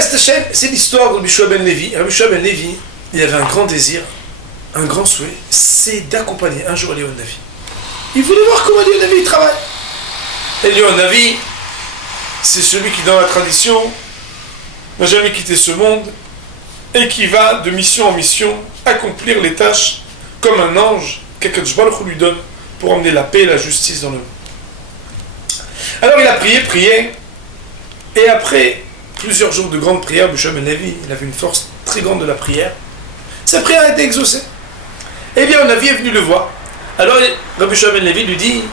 C'est l'histoire de Rabbi Yehoshua ben Levi. Rabbi Yehoshua ben Levi, il avait un grand désir, un grand souhait, c'est d'accompagner un jour Eliyahu Navi. Il voulait voir comment Eliyahu Navi travaille. Eliyahu Navi, c'est celui qui, dans la tradition, n'a jamais quitté ce monde et qui va de mission en mission accomplir les tâches comme un ange qu'Akadosh Baruch Hu lui donne pour emmener la paix et la justice dans le monde. Alors il a prié, et après plusieurs jours de grande prière, Rabbi Yehoshua ben Levi, il avait une force très grande de la prière. Sa prière a été exaucée. Eh bien, Navi est venu le voir. Alors Rabbi Yehoshua ben Levi lui dit: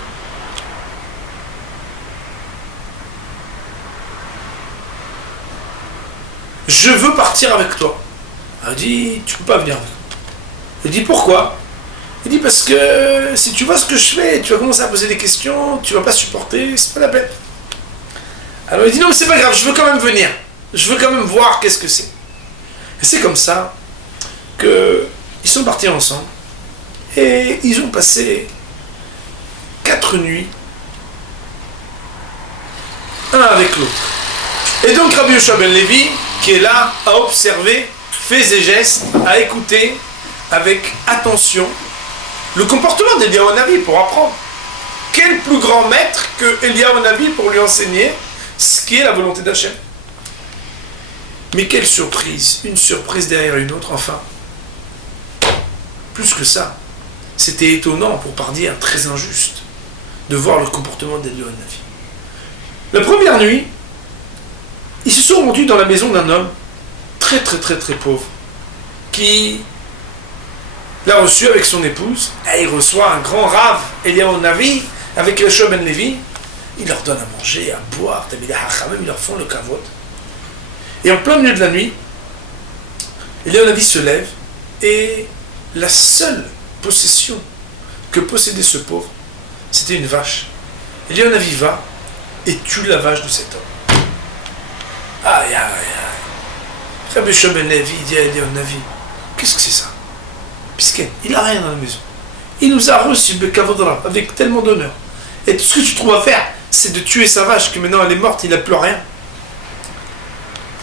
je veux partir avec toi. Il dit: tu ne peux pas venir avec moi. Il dit: pourquoi? Il dit: parce que si tu vois ce que je fais, tu vas commencer à poser des questions, tu ne vas pas supporter, c'est pas la peine. Alors il dit: non, mais c'est pas grave, je veux quand même venir. Je veux quand même voir qu'est-ce que c'est. Et c'est comme ça qu'ils sont partis ensemble et ils ont passé 4 nuits, un avec l'autre. Et donc Rabbi Yehoshua ben Levi, qui est là, à observer, faits et gestes, à écouter avec attention le comportement d'Eliyahu Navi pour apprendre. Quel plus grand maître que Eliyahu Navi pour lui enseigner ce qui est la volonté d'Hachem. Mais quelle surprise, une surprise derrière une autre, enfin. Plus que ça, c'était étonnant, pour pas dire très injuste, de voir le comportement d'Eliyahu Navi. La première nuit, ils se sont rendus dans la maison d'un homme très pauvre, qui l'a reçu avec son épouse, et il reçoit un grand rave, Eliyahu Navi, avec Yehoshua ben Levi. Il leur donne à manger, à boire, ils leur font le kavod. Et en plein milieu de la nuit, Eliyahu Navi se lève, et la seule possession que possédait ce pauvre, c'était une vache. Eliyahu Navi va et tue la vache de cet homme. Aïe, aïe, aïe. Rabbi Yehoshua ben Levi dit à Eliyahu Navi: qu'est-ce que c'est ça? Puisqu'il n'a rien dans la maison. Il nous a reçus Bekavodra avec tellement d'honneur. Et tout ce que tu trouves à faire, c'est de tuer sa vache, que maintenant elle est morte, il n'a plus rien.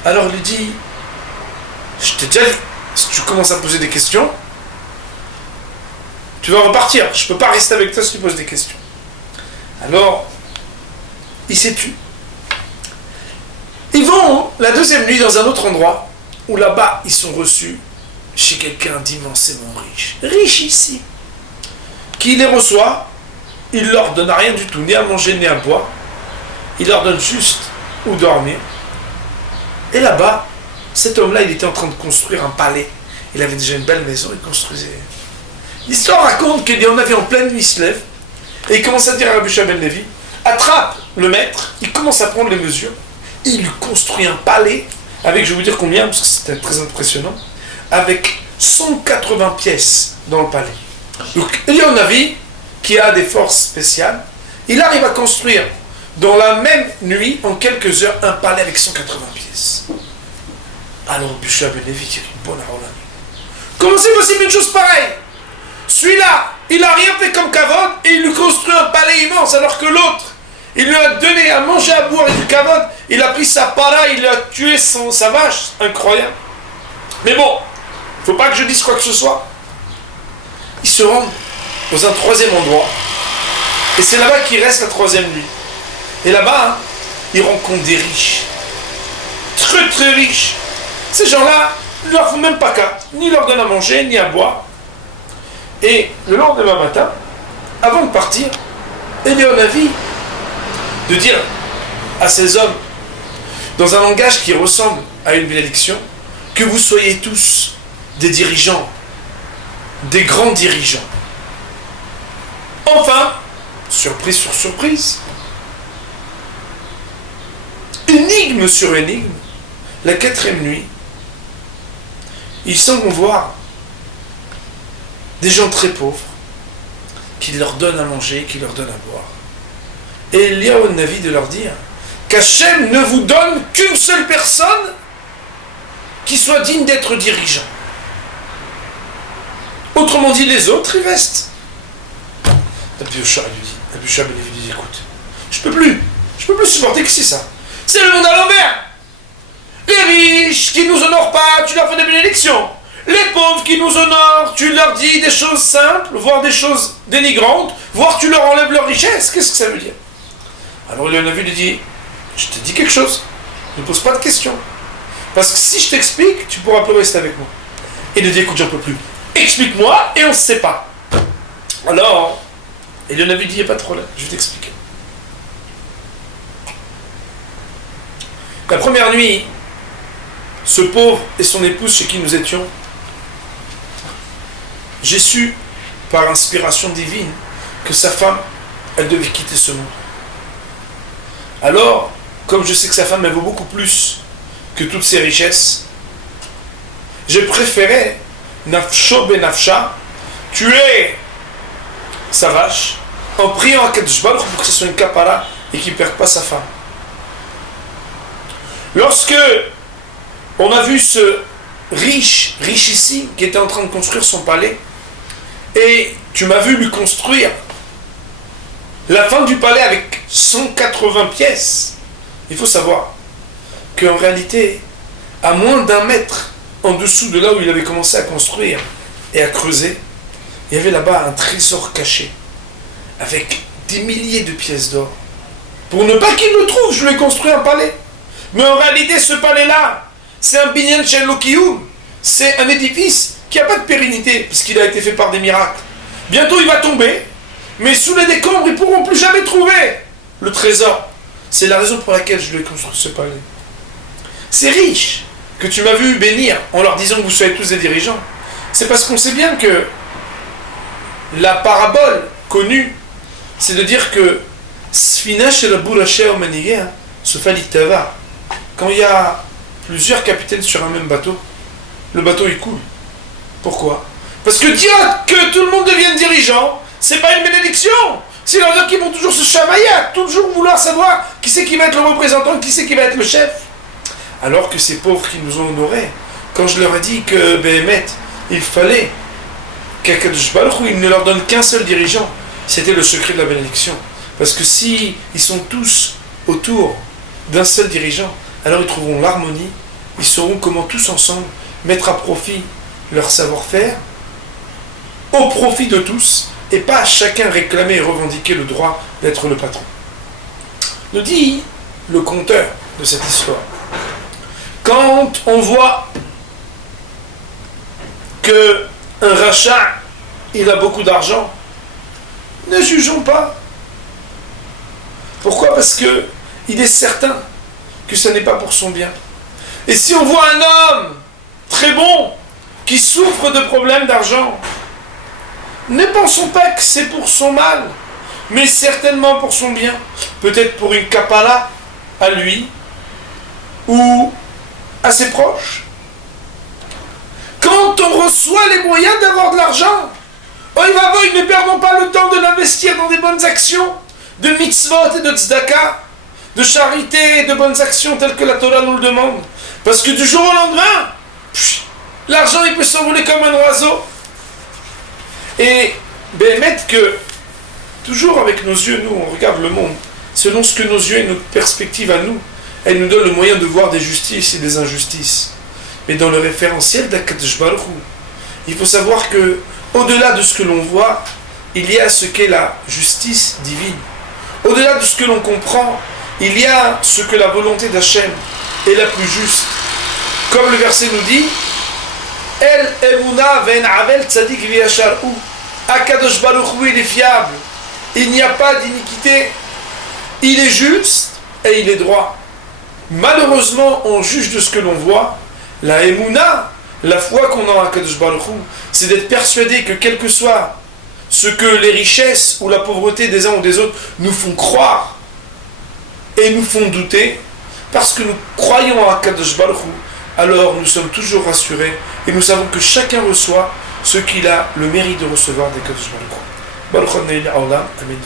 Alors il lui dit: je t'ai déjà dit, si tu commences à poser des questions, tu vas repartir. Je ne peux pas rester avec toi si tu poses des questions. Alors, il s'est tué. Ils vont la deuxième nuit dans un autre endroit, où là-bas, ils sont reçus chez quelqu'un d'immensément riche. Riche ici. Qui les reçoit, il leur donne rien du tout, ni à manger, ni à boire. Il leur donne juste où dormir. Et là-bas, cet homme-là, il était en train de construire un palais. Il avait déjà une belle maison, il construisait. L'histoire raconte qu'il y en avait en pleine nuit, il se lève, et il commence à dire à Rabbi Yehoshua ben Levi: attrape le maître, il commence à prendre les mesures, et il lui construit un palais, avec, je vais vous dire combien, parce que c'était très impressionnant, avec 180 pièces dans le palais. Donc, Eliyahu Navi, qui a des forces spéciales, il arrive à construire dans la même nuit, en quelques heures, un palais avec 180 pièces. Alors, Rabbi Yehoshua ben Levi dit: une bonne arola. Comment c'est possible une chose pareille? Celui-là, il n'a rien fait comme kavod et il lui construit un palais immense, alors que l'autre, il lui a donné à manger, à boire et du kavod, il a pris sa para, il a tué sa vache. Incroyable. Mais bon, il ne faut pas que je dise quoi que ce soit. Ils se rendent dans un troisième endroit, et c'est là-bas qu'il reste la troisième nuit. Et là-bas, ils rencontrent des riches, très riches. Ces gens-là, ils ne leur font même pas cas, ni leur donnent à manger, ni à boire. Et le lendemain matin, avant de partir, Eliyahu Navi de dire à ces hommes, dans un langage qui ressemble à une bénédiction, que vous soyez tous des dirigeants, des grands dirigeants. Enfin, surprise sur surprise, énigme sur énigme, la quatrième nuit, ils semblent voir des gens très pauvres qui leur donnent à manger, qui leur donnent à boire. Et Eliyahu Navi de leur dire qu'Hachem ne vous donne qu'une seule personne qui soit digne d'être dirigeant. Autrement dit, les autres, ils restent. Rabbi Yehoshua lui dit, Rabbi Yehoshua ben Levi dit: écoute, je peux plus supporter que c'est ça. C'est le monde à l'envers. Les riches qui nous honorent pas, tu leur fais des bénédictions. Les pauvres qui nous honorent, tu leur dis des choses simples, voire des choses dénigrantes, voire tu leur enlèves leur richesse. Qu'est-ce que ça veut dire? Alors le Navi lui dit, je te dis quelque chose, ne pose pas de questions. Parce que si je t'explique, tu pourras plus rester avec moi. Et il lui dit, écoute, j'en peux plus. Explique-moi et on se sépare. Alors, et le Navi dit, il n'y a pas de problème, je vais t'expliquer. La première nuit, ce pauvre et son épouse chez qui nous étions, j'ai su, par inspiration divine, que sa femme, elle devait quitter ce monde. Alors, comme je sais que sa femme, elle vaut beaucoup plus que toutes ses richesses, j'ai préféré, nafsho benafsha, tuer sa vache, en priant à Kadosh Baruch pour que ce soit une kapara et qu'il ne perde pas sa femme. Lorsque on a vu ce richissime qui était en train de construire son palais, et tu m'as vu lui construire la fin du palais avec 180 pièces, il faut savoir qu'en réalité, à moins d'1 mètre en dessous de là où il avait commencé à construire et à creuser, il y avait là-bas un trésor caché avec des milliers de pièces d'or. Pour ne pas qu'il le trouve, je lui ai construit un palais. Mais en réalité, ce palais-là, c'est un binyan shel lokiyum. C'est un édifice qui n'a pas de pérennité, parce qu'il a été fait par des miracles. Bientôt, il va tomber, mais sous les décombres, ils ne pourront plus jamais trouver le trésor. C'est la raison pour laquelle je lui ai construit ce palais. Ces riches que tu m'as vu bénir en leur disant que vous soyez tous des dirigeants, c'est parce qu'on sait bien que la parabole connue, c'est de dire que Sfina shel Aburacher Manigé, se fait l'Itava. Quand il y a plusieurs capitaines sur un même bateau, le bateau il coule. Pourquoi? Parce que dire que tout le monde devienne dirigeant, c'est pas une bénédiction. C'est là qui vont toujours se chamailler, toujours vouloir savoir qui c'est qui va être le représentant, qui c'est qui va être le chef. Alors que ces pauvres qui nous ont honorés, quand je leur ai dit que Béhémet, il fallait qu'Akadosh Baruch Hu, il ne leur donne qu'un seul dirigeant, c'était le secret de la bénédiction. Parce que si ils sont tous autour d'un seul dirigeant, alors ils trouveront l'harmonie, ils sauront comment tous ensemble mettre à profit leur savoir-faire, au profit de tous, et pas chacun réclamer et revendiquer le droit d'être le patron. Nous dit le conteur de cette histoire, quand on voit que un rachat, il a beaucoup d'argent, ne jugeons pas. Pourquoi? Parce que il est certain que ce n'est pas pour son bien. Et si on voit un homme très bon qui souffre de problèmes d'argent, ne pensons pas que c'est pour son mal, mais certainement pour son bien. Peut-être pour une kapala à lui ou à ses proches. Quand on reçoit les moyens d'avoir de l'argent, ne perdons pas le temps de l'investir dans des bonnes actions, de mitzvot et de tzedaka, de charité et de bonnes actions telles que la Torah nous le demande. Parce que du jour au lendemain, l'argent il peut s'envoler comme un oiseau. Et béhémet que, toujours avec nos yeux, nous on regarde le monde, selon ce que nos yeux et notre perspective à nous, elle nous donne le moyen de voir des justices et des injustices. Mais dans le référentiel d'Akadosh Baruch Hu, il faut savoir que, au-delà de ce que l'on voit, il y a ce qu'est la justice divine. Au-delà de ce que l'on comprend, il y a ce que la volonté d'Hachem est la plus juste. Comme le verset nous dit, El emuna ven avel tzadik v'yashar'u. Akadosh Baruch Hu, il est fiable. Il n'y a pas d'iniquité. Il est juste et il est droit. Malheureusement, on juge de ce que l'on voit. La emuna, la foi qu'on a à Akadosh Baruch Hu, c'est d'être persuadé que quel que soit ce que les richesses ou la pauvreté des uns ou des autres nous font croire et nous font douter, parce que nous croyons à Akadosh Baruch Hu, alors nous sommes toujours rassurés et nous savons que chacun reçoit ce qu'il a le mérite de recevoir d'Akadosh Baruch Hu. Baruch Adonai Olam, Amen.